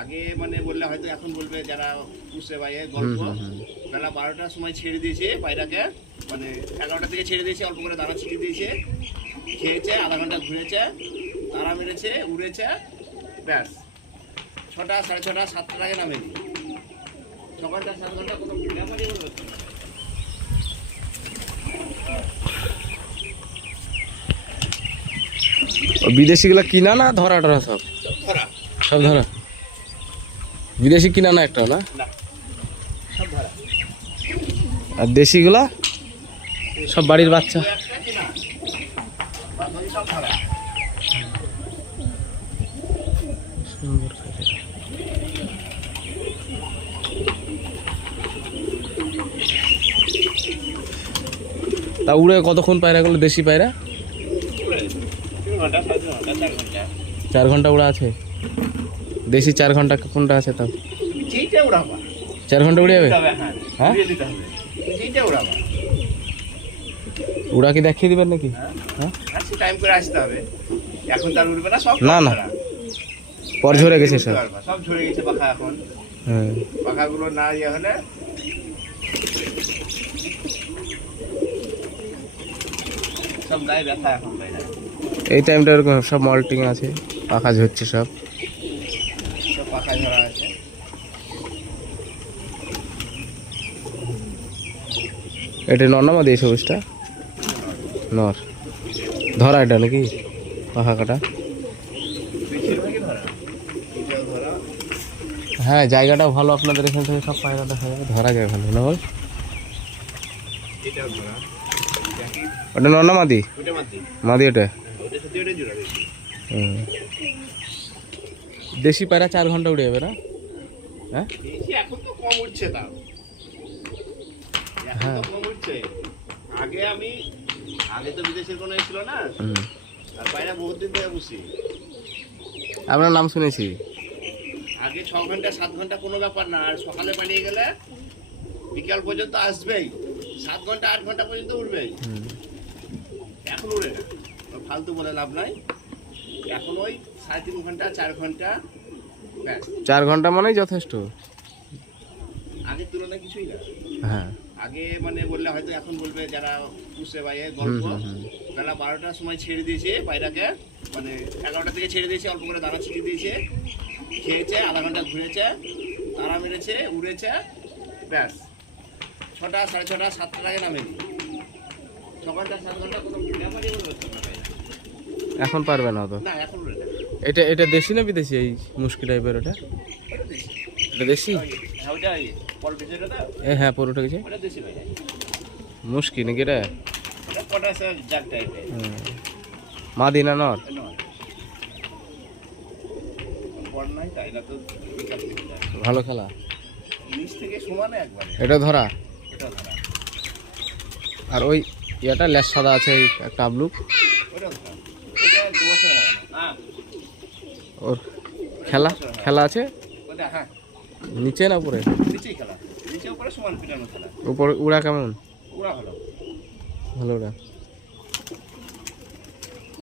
আগে মানে বললে হয়তো এখন বলবে যারা পুষে বাইয়ে গল্প বেলা বারোটার সময় ছেড়ে দিয়েছে পায়রাকে মানে এগারোটা থেকে ছেড়ে দিয়েছে অল্প করে দানা ছিটিয়ে দিয়েছে। খেয়েছে আধা ঘণ্টা ঘুরেছে তারা মেরেছে উড়েছে ব্যাস। ছটা সাড়ে ছটা সাতটার আগে নামে ছ ঘণ্টা সাত ঘণ্টা কোনো বিদেশিগুলা কিনা না ধরা টরা সব? ধরা। সব ধরা? বিদেশি কিনা না একটা না? না। সব ধরা আর দেশিগুলা? সব বাড়ির বাচ্চা। তা উড়ে কতক্ষণ পায়রা পায়রাগুলো দেশি পায়রা? তিন ঘণ্টা সাড়ে তিন ঘণ্টা চার ঘণ্টা। চার ঘণ্টা উড়া আছে। দেশি চার ঘণ্টা কোনটা আছে তাও? চার ঘণ্টা উড়ে যাবে? হ্যাঁ হ্যাঁ? উড়া কি দেখিয়ে দেবেন নাকি? হ্যাঁ। হ্যাঁ? না না। পর ঝরে গেছে সব। সব ঝরে গেছে পাখা এখন। হ্যাঁ। পাখাগুলো না ইয়ে হলে সব গায়ে ব্যথা এখন এই টাইমটা এরকম সব মল্টিং আছে পাখা ঝরছে সব। পাখায় ধরা আছে। এটা নর দিয়ে সবুজটা? নর। ধরা এটা নাকি? পাখা কাটা। হ্যাঁ জায়গাটাও ভালো আপনাদের এখান থেকে সব পায়রা দেখা যাবে। ধরা যায় ভালো না বল? ওটা নর না মাদি ওটা মাতি মাদি ওটা? ওটা সত্যি ওটা জোড়া বেশি। হুম। দেশি পায়রা চার ঘণ্টা উড়ে যাবে না? হ্যাঁ? এখন তো কম উঠছে তাও হ্যাঁ। কম উঠছে। আগে আমি আগে তো বিদেশের কোনো ছিল না। আর বাইরে বহুত দিন থেকে আপনার নাম শুনেছি। আগে ছ ঘণ্টা সাত ঘণ্টা কোনো ব্যাপার না। আর সকালে পালিয়ে গেলে বিকাল পর্যন্ত আসবেই। সাত ঘণ্টা আট ঘণ্টা পর্যন্ত উঠবেই এখন উড়ে না। ফালতু বলে লাভ নাই। এখন ওই সাড়ে তিন ঘণ্টা চার ঘণ্টা চার ঘণ্টা মানেই যথেষ্ট। আগের তুলনায় কিছুই না। হ্যাঁ। আগে মানে বললে হয়তো এখন বলবে যারা পুষে হুম গল্প বেলা বারোটার সময় ছেড়ে দিয়েছে পায়রাকে মানে এগারোটা থেকে ছেড়ে দিয়েছে অল্প করে দানা ছিটিয়ে দিয়েছে খেয়েছে আধা ঘণ্টা ঘুরেছে তারা মেরেছে উড়েছে ব্যাস। ছটা সাড়ে ছটা সাতটার আগে নামে ছ ঘণ্টা সাত ঘণ্টা কোনো ব্যাপারই হলো। এখন পারবে না তো? এটা এটা দেশি না বিদেশি এই মুশকি টাইপের ওটা? এটা দেশি? হ্যাঁ, এ হ্যাঁ পুরোটা গেছে। ওটা দেশি পায়রা মুশকি নাকি এটা ওটা কটা জাগ টাইপের হুম। মাদি না নর। ভালো খেলা। নিচ থেকে সমানে একবারে। এটা ধরা? আর ওই ইয়েটা লেস সাদা আছে এই একটা আবলুক ওটা ধরা এটা দু বছর হয়ে গেল হ্যাঁ ওর খেলা? খেলা আছে? নিচে না উপরে? উপরে উড়া কেমন? ভালো। ওরা